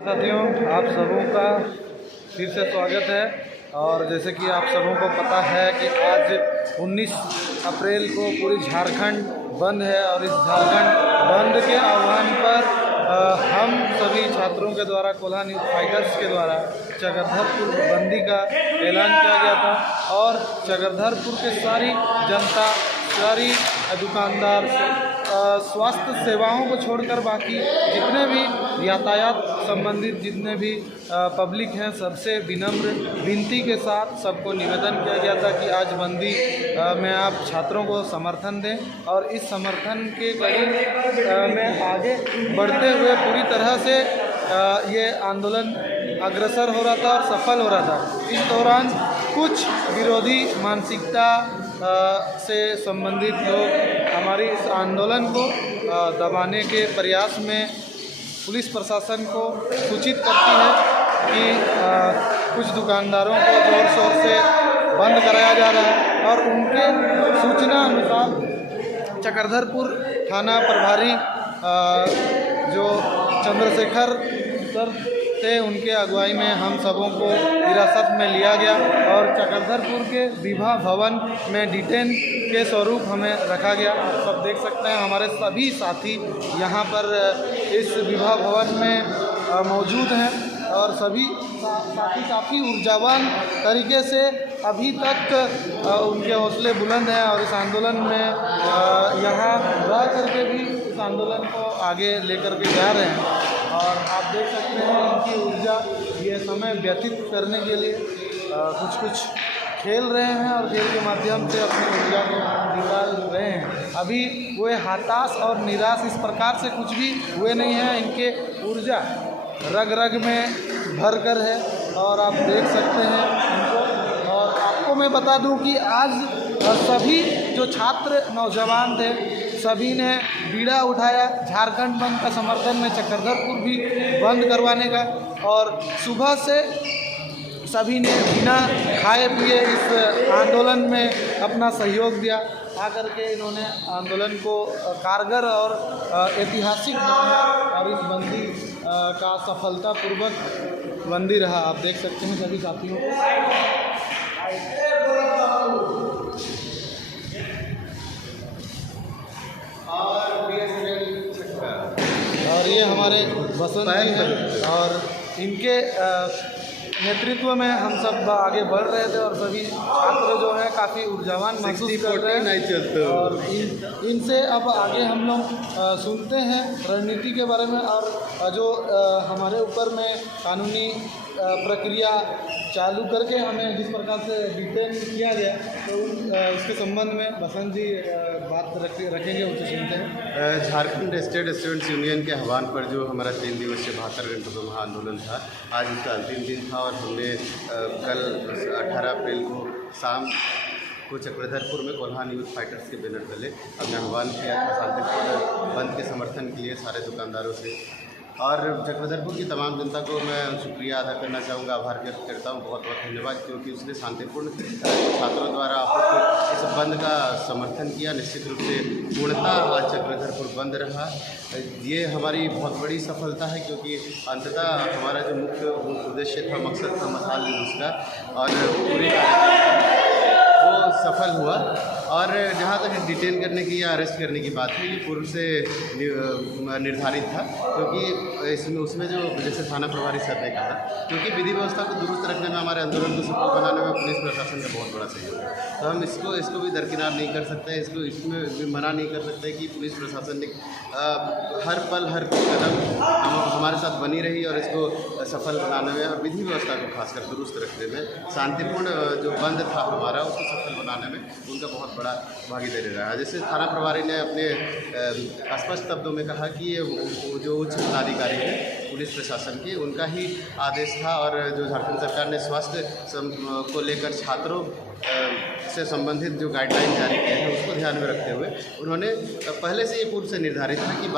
साथियों, आप सबों का फिर से स्वागत है। और जैसे कि आप सबों को पता है कि आज 19 अप्रैल को पूरी झारखंड बंद है और इस झारखंड बंद के आह्वान पर हम सभी छात्रों के द्वारा कोल्हा न्यूज़ फाइटर्स के द्वारा चक्रधरपुर बंदी का ऐलान किया गया था। और चक्रधरपुर के सारी जनता, सारी दुकानदार, स्वास्थ्य सेवाओं को छोड़कर बाकी जितने भी यातायात संबंधित जितने भी पब्लिक हैं, सबसे विनम्र विनती के साथ सबको निवेदन किया गया था कि आज बंदी में आप छात्रों को समर्थन दें। और इस समर्थन के कड़ी में आगे बढ़ते हुए पूरी तरह से ये आंदोलन अग्रसर हो रहा था और सफल हो रहा था। इस दौरान कुछ विरोधी मानसिकता से संबंधित लोग हमारी इस आंदोलन को दबाने के प्रयास में पुलिस प्रशासन को सूचित करती है कि कुछ दुकानदारों को ज़ोर शोर से बंद कराया जा रहा है। और उनके सूचना अनुसार चक्रधरपुर थाना प्रभारी जो चंद्रशेखर सर थे, उनके अगुवाई में हम सबों को हिरासत में लिया गया और चक्रधरपुर के विवाह भवन में डिटेन के स्वरूप हमें रखा गया। सब देख सकते हैं हमारे सभी साथी यहाँ पर इस विवाह भवन में मौजूद हैं और सभी साथी काफ़ी ऊर्जावान तरीके से अभी तक उनके हौसले बुलंद हैं और इस आंदोलन में यहाँ रह करके भी इस आंदोलन को आगे लेकर के जा रहे हैं। और आप देख सकते हैं इनकी ऊर्जा ये समय व्यतीत करने के लिए कुछ खेल रहे हैं और खेल के माध्यम से अपनी ऊर्जा को निकाल रहे हैं। अभी वे हताश और निराश इस प्रकार से कुछ भी हुए नहीं हैं। इनके ऊर्जा रग रग में भर कर है और आप देख सकते हैं इनको। और आपको मैं बता दूं कि आज सभी जो छात्र नौजवान थे, सभी ने बीड़ा उठाया झारखंड बंद का समर्थन में, चक्रधरपुर भी बंद करवाने का। और सुबह से सभी ने बिना खाए पिए इस आंदोलन में अपना सहयोग दिया। आकर के इन्होंने आंदोलन को कारगर और ऐतिहासिक बनाया और इस बंदी का सफलतापूर्वक बंदी रहा। आप देख सकते हैं सभी साथियों को। और ये हमारे बसंत जी हैं और इनके नेतृत्व में हम सब आगे बढ़ रहे थे और सभी छात्र जो है काफ़ी ऊर्जावान महसूस कर रहे हैं। और इनसे अब आगे हम लोग सुनते हैं रणनीति के बारे में और जो हमारे ऊपर में कानूनी प्रक्रिया चालू करके हमें जिस प्रकार से डिटेन किया गया, तो इसके संबंध में बसंत जी बात रखेंगे, उनसे सुनते हैं। झारखंड स्टेट स्टूडेंट्स यूनियन के आह्वान पर जो हमारा 3 दिवसीय 72 घंटों का महाआंदोलन था, आज उसका अंतिम दिन था। और हमने कल 18 अप्रैल को शाम को चक्रधरपुर में कोल्हा न्यूज़ फाइटर्स के बैनर तले हमने आह्वान किया था शांतिपूर्ण बंद के समर्थन के लिए सारे दुकानदारों से। और चक्रधरपुर की तमाम जनता को मैं शुक्रिया अदा करना चाहूँगा, आभार व्यक्त करता हूँ, बहुत बहुत धन्यवाद, क्योंकि उसने शांतिपूर्ण छात्रों द्वारा आहूत इस बंद का समर्थन किया। निश्चित रूप से पूर्णतः आज चक्रधरपुर बंद रहा। ये हमारी बहुत बड़ी सफलता है, क्योंकि अंततः हमारा जो मुख्य उद्देश्य था, मकसद था मसाल उसका, और पूरी वो सफल हुआ। और जहाँ तक डिटेन करने की या अरेस्ट करने की बात है, ये पूर्व से निर्धारित था, क्योंकि इसमें उसमें जो जैसे थाना प्रभारी सर ने कहा, क्योंकि विधि व्यवस्था को दुरुस्त रखने में, हमारे आंदोलन को सफल बनाने में पुलिस प्रशासन का बहुत बड़ा सहयोग है। तो हम इसको भी दरकिनार नहीं कर सकते, इसमें भी मना नहीं कर सकते कि पुलिस प्रशासन ने हर पल हर कदम हमारे साथ बनी रही और इसको सफल बनाने में और विधि व्यवस्था को खासकर दुरुस्त रखने में, शांतिपूर्ण जो बंद था हमारा, उसको सफल बनाने में उनका बहुत बड़ा भागीदारी रहा। जैसे थाना प्रभारी ने अपने स्पष्ट शब्दों में कहा कि ये जो उच्च पदाधिकारी हैं पुलिस प्रशासन के, उनका ही आदेश था। और जो झारखंड सरकार ने स्वास्थ्य को लेकर छात्रों से संबंधित जो गाइडलाइन जारी किए हैं, उसको ध्यान में रखते हुए उन्होंने पहले से ये पूर्व से निर्धारित था कि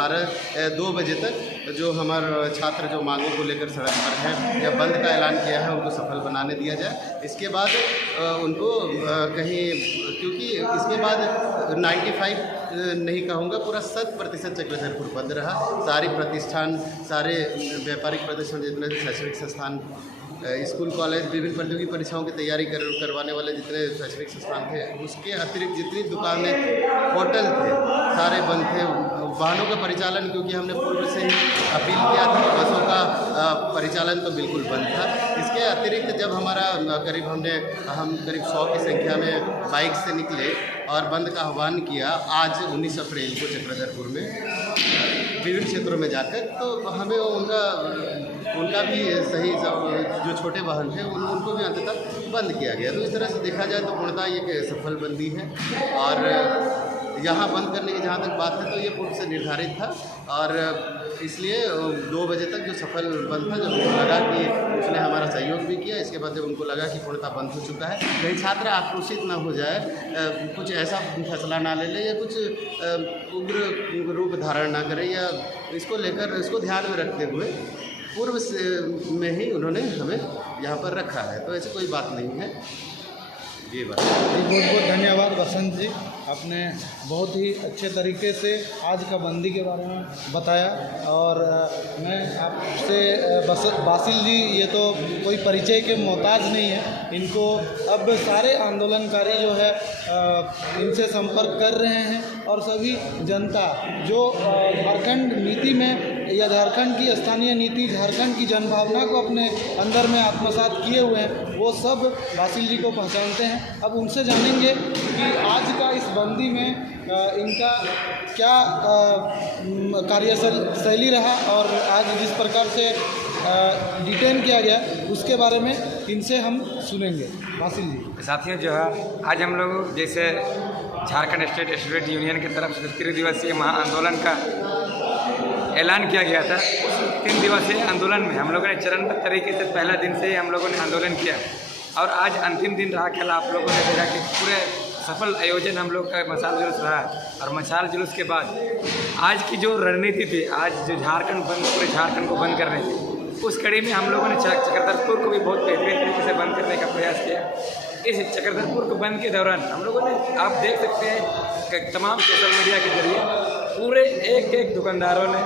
2 बजे तक जो हमारे छात्र जो मांगों को लेकर सड़क पर हैं या बंद का ऐलान किया है, उनको सफल बनाने दिया जाए। इसके बाद उनको कहीं, क्योंकि इसके बाद 95 नहीं कहूँगा, पूरा 100% चक्रधरपुर बंद रहा। सारी प्रतिष्ठान, सारे व्यापारिक प्रतिष्ठान, जितने शैक्षणिक संस्थान, स्कूल कॉलेज, विभिन्न प्रतियोगी परीक्षाओं की तैयारी करवाने वाले जितने शैक्षणिक संस्थान थे, उसके अतिरिक्त जितनी दुकानें, होटल थे, सारे बंद थे। वाहनों का परिचालन, क्योंकि हमने पूर्व से ही अपील किया था, बसों का परिचालन तो बिल्कुल बंद था। इसके अतिरिक्त जब हम करीब 100 की संख्या में बाइक से निकले और बंद का आह्वान किया आज 19 अप्रैल को चक्रधरपुर में विभिन्न क्षेत्रों में जाकर, तो हमें उनका भी सही जो छोटे वाहन थे उनको भी अंततः बंद किया गया। तो इस तरह से देखा जाए तो पूर्णतः ये सफल बंदी है। और यहाँ बंद करने की जहाँ तक बात है तो ये पूर्व से निर्धारित था, और इसलिए 2 बजे तक जो सफल बंद था, जब उनको लगा कि उसने हमारा सहयोग भी किया, इसके बाद जब उनको लगा कि पूर्णतः बंद हो चुका है, कहीं छात्र आक्रोशित ना हो जाए, कुछ ऐसा फैसला ना ले ले या कुछ उग्र रूप धारण ना करे, या इसको ध्यान में रखते हुए पूर्व से में ही उन्होंने हमें यहाँ पर रखा है। तो ऐसी कोई बात नहीं है। जी बात जी, बहुत बहुत धन्यवाद बसंत जी, आपने बहुत ही अच्छे तरीके से आज का बंदी के बारे में बताया। और मैं आपसे बासिल जी, ये तो कोई परिचय के मोहताज नहीं है, इनको अब सारे आंदोलनकारी जो है इनसे संपर्क कर रहे हैं, और सभी जनता जो झारखंड नीति में या झारखंड की स्थानीय नीति, झारखंड की जनभावना को अपने अंदर में आत्मसात किए हुए हैं, वो सब बासिल जी को पहचानते हैं। अब उनसे जानेंगे कि आज का इस बंदी में इनका क्या कार्यशैली रहा, और आज जिस प्रकार से डिटेन किया गया उसके बारे में इनसे हम सुनेंगे। बासिल जी। साथियों, जो है आज हम लोग जैसे झारखंड स्टेट स्टूडेंट यूनियन की तरफ से 3 दिवसीय महाआंदोलन का ऐलान किया गया था, उस 3 दिवसीय आंदोलन में हम लोगों ने चरणबद्ध तरीके से पहला दिन से ही हम लोगों ने आंदोलन किया, और आज अंतिम दिन रहा। कल आप लोगों ने देखा कि पूरे सफल आयोजन हम लोग का मशाल जुलूस रहा, और मशाल जुलूस के बाद आज की जो रणनीति थी, आज जो पूरे झारखंड को बंद करने की, उस कड़ी में हम लोगों ने चक्रधरपुर को भी बहुत बेहतरीन तरीके से बंद करने का प्रयास किया। इस चक्रधरपुर को बंद के दौरान हम लोगों ने, आप देख सकते हैं कि तमाम सोशल मीडिया के जरिए पूरे एक दुकानदारों ने,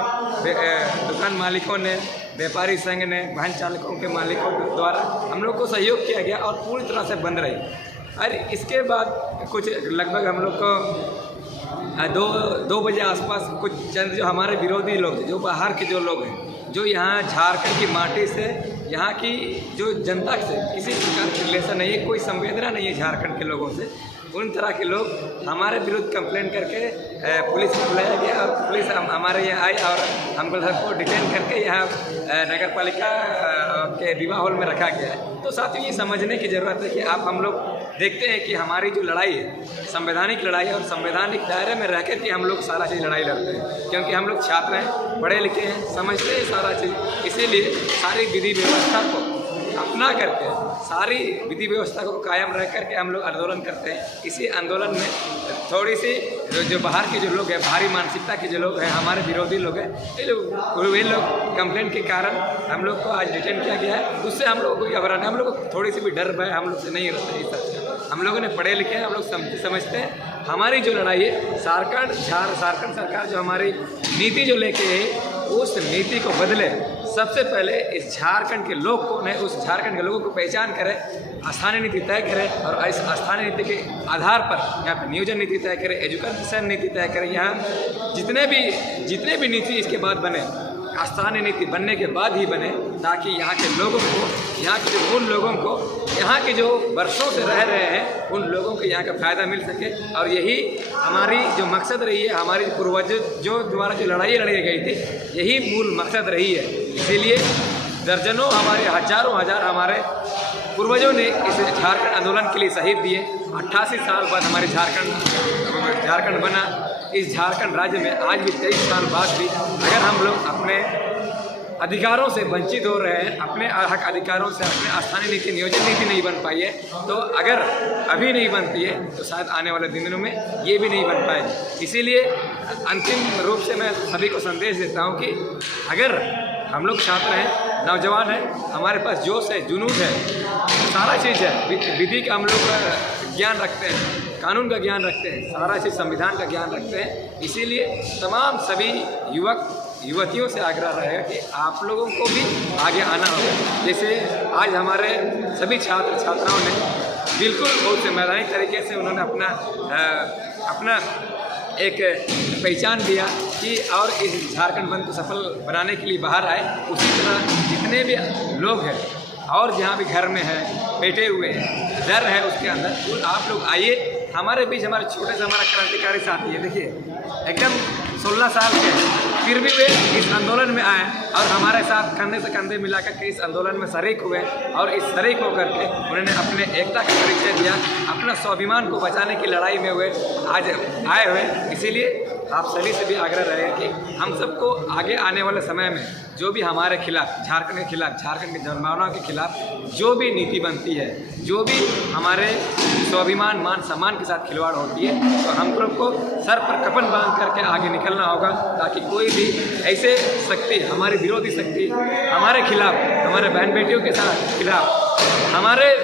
दुकान मालिकों ने, व्यापारी संघ ने, वाहन चालकों के मालिकों द्वारा हम लोग को सहयोग किया गया, और पूरी तरह से बंद रही। और इसके बाद कुछ लगभग हम लोग को 2 बजे आसपास कुछ चंद जो हमारे विरोधी लोग थे, जो बाहर के जो लोग हैं, जो यहाँ झारखंड की माटी से, यहाँ की जो जनता से किसी प्रकार की रिलेशन नहीं है, कोई संवेदना नहीं है झारखंड के लोगों से, उन तरह के लोग हमारे विरुद्ध कंप्लेंट करके पुलिस को बुलाया गया, और पुलिस हमारे यहाँ आई और हमको सबको डिटेन करके यहाँ नगर पालिका के विवाह हॉल में रखा गया है। तो साथियों, ये समझने की ज़रूरत है कि हम लोग देखते हैं कि हमारी जो लड़ाई है संवैधानिक लड़ाई है, और संवैधानिक दायरे में रह कर के हम लोग सारा चीज़ लड़ाई लड़ते हैं, क्योंकि हम लोग छात्र हैं, पढ़े लिखे हैं, समझते हैं सारा चीज़। इसीलिए सारी विधि व्यवस्था को अपना करके, सारी विधि व्यवस्था को कायम रह करके हम लोग आंदोलन करते हैं। इसी आंदोलन में थोड़ी सी जो बाहर के जो लोग हैं, भारी मानसिकता के जो लोग हैं, हमारे विरोधी लोग हैं, वे लोग कंप्लेंट के कारण हम लोग को आज डिटेन किया गया है। उससे हम लोग को घबराना, हम लोग को थोड़ी सी भी डर भय हम लोग से नहीं रहता है। सब हम लोगों ने पढ़े लिखे हैं, हम लोग समझते हैं हमारी जो लड़ाई है, झारखंड सरकार जो हमारी नीति जो लेके है, उस नीति को बदले। सबसे पहले इस झारखंड के लोग को नहीं, उस झारखंड के लोगों को पहचान करें, स्थानीय नीति तय करें, और इस स्थानीय नीति के आधार पर यहाँ पर नियोजन नीति तय करें, एजुकेशन नीति तय करें। यहाँ जितने भी नीति इसके बाद बने, स्थानीय नीति बनने के बाद ही बने, ताकि यहाँ के लोगों को, यहाँ के जो उन लोगों को, यहाँ के जो वर्षों से रह रहे हैं, उन लोगों को यहाँ का फ़ायदा मिल सके। और यही हमारी जो मकसद रही है, हमारी पूर्वजों जो द्वारा जो लड़ाई लड़ी गई थी, यही मूल मकसद रही है। इसीलिए दर्जनों, हमारे हजारों हजार हमारे पूर्वजों ने इस झारखंड आंदोलन के लिए शहीद दिए। 88 साल बाद हमारे झारखंड बना। इस झारखंड राज्य में आज भी 23 साल बाद भी अगर हम लोग अपने अधिकारों से वंचित हो रहे हैं, अपने हक अधिकारों से, अपने स्थानीय नीति, नियोजन नीति नहीं बन पाई है, तो अगर अभी नहीं बनती है तो शायद आने वाले दिनों में ये भी नहीं बन पाएगी। इसीलिए अंतिम रूप से मैं सभी को संदेश देता हूँ कि अगर हम लोग छात्र हैं, नौजवान हैं, हमारे पास जोश है, जुनून है, सारा चीज़ है, विधि का हम लोग ज्ञान रखते हैं, कानून का ज्ञान रखते हैं, सारा चीज़ संविधान का ज्ञान रखते हैं। इसीलिए तमाम सभी युवक युवतियों से आग्रह रहेगा कि आप लोगों को भी आगे आना होगा। जैसे आज हमारे सभी छात्र छात्राओं ने बिल्कुल बहुत से मैदानी तरीके से उन्होंने अपना एक पहचान दिया कि और इस झारखंड बंद को सफल बनाने के लिए बाहर आए। उसी तरह जितने भी लोग हैं और जहाँ भी घर में है बैठे हुए हैं, डर है उसके अंदर, तो आप लोग आइए। हमारे बीच हमारे छोटे से हमारा क्रांतिकारी साथी है, देखिए एकदम 16 साल के, फिर भी वे इस आंदोलन में आए और हमारे साथ कंधे से कंधे मिलाकर के इस आंदोलन में शरीक हुए और इस शरीक होकर के उन्होंने अपने एकता का परिचय दिया, अपना स्वाभिमान को बचाने की लड़ाई में हुए आज आए हुए। इसीलिए आप सभी से भी आग्रह रहेगा कि हम सबको आगे आने वाले समय में जो भी हमारे खिलाफ, झारखंड के खिलाफ, झारखंड की जनभावनाओं के खिलाफ जो भी नीति बनती है, जो भी हमारे स्वाभिमान मान सम्मान के साथ खिलवाड़ होती है, तो हम लोग को सर पर कफन बांध करके आगे निकलना होगा, ताकि कोई भी ऐसे शक्ति, हमारी विरोधी शक्ति हमारे खिलाफ, हमारे बहन बेटियों के साथ खिलाफ, हमारे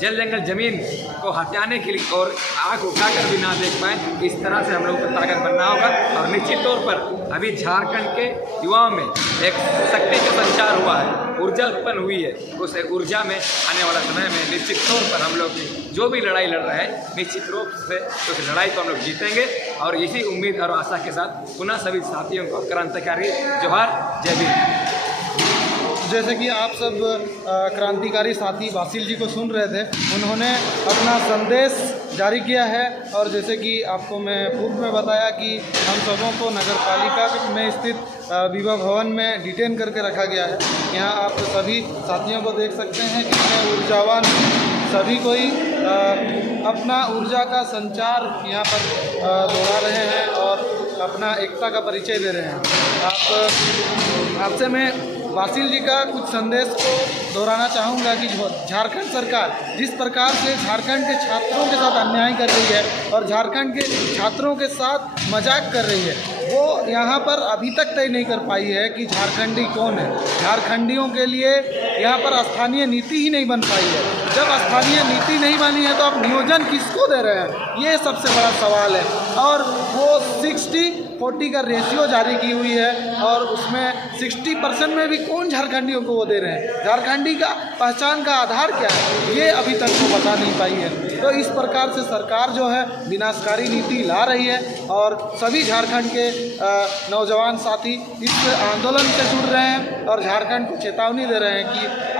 जल जंगल जमीन को हथियाने के लिए और आँख उठाकर भी ना देख पाए, इस तरह से हम लोगों को ताकत बनना होगा। और निश्चित तौर पर अभी झारखंड के युवाओं में एक शक्ति का संचार हुआ है, ऊर्जा उत्पन्न हुई है। उस ऊर्जा में आने वाला समय में निश्चित तौर पर हम लोग जो भी लड़ाई लड़ रहे हैं, निश्चित रूप से उस लड़ाई को हम लोग जीतेंगे। और इसी उम्मीद और आशा के साथ पुनः सभी साथियों को क्रांतिकारी जोहार, जय भीम। जैसे कि आप सब क्रांतिकारी साथी बासिल जी को सुन रहे थे, उन्होंने अपना संदेश जारी किया है। और जैसे कि आपको मैं पूर्व में बताया कि हम सबों को नगर पालिका में स्थित विभा भवन में डिटेन करके रखा गया है। यहाँ आप सभी साथियों को देख सकते हैं, कितने ऊर्जावान सभी कोई अपना ऊर्जा का संचार यहाँ पर दोहरा रहे हैं और अपना एकता का परिचय दे रहे हैं। आपसे मैं बासिल जी का कुछ संदेश को दोहराना चाहूँगा कि झारखंड सरकार जिस प्रकार से झारखंड के छात्रों के साथ अन्याय कर रही है और झारखंड के छात्रों के साथ मजाक कर रही है, वो यहाँ पर अभी तक तय नहीं कर पाई है कि झारखंडी कौन है। झारखंडियों के लिए यहाँ पर स्थानीय नीति ही नहीं बन पाई है। जब स्थानीय नीति नहीं बनी है तो आप नियोजन किसको दे रहे हैं, ये सबसे बड़ा सवाल है। और वो 60-40 का रेशियो जारी की हुई है और उसमें 60% में भी कौन झारखंडियों को वो दे रहे हैं। झारखंडी का पहचान का आधार क्या है, ये अभी तक वो बता नहीं पाई है। तो इस प्रकार से सरकार जो है विनाशकारी नीति ला रही है और सभी झारखंड के नौजवान साथी इस आंदोलन से जुड़ रहे हैं और झारखंड को चेतावनी दे रहे हैं कि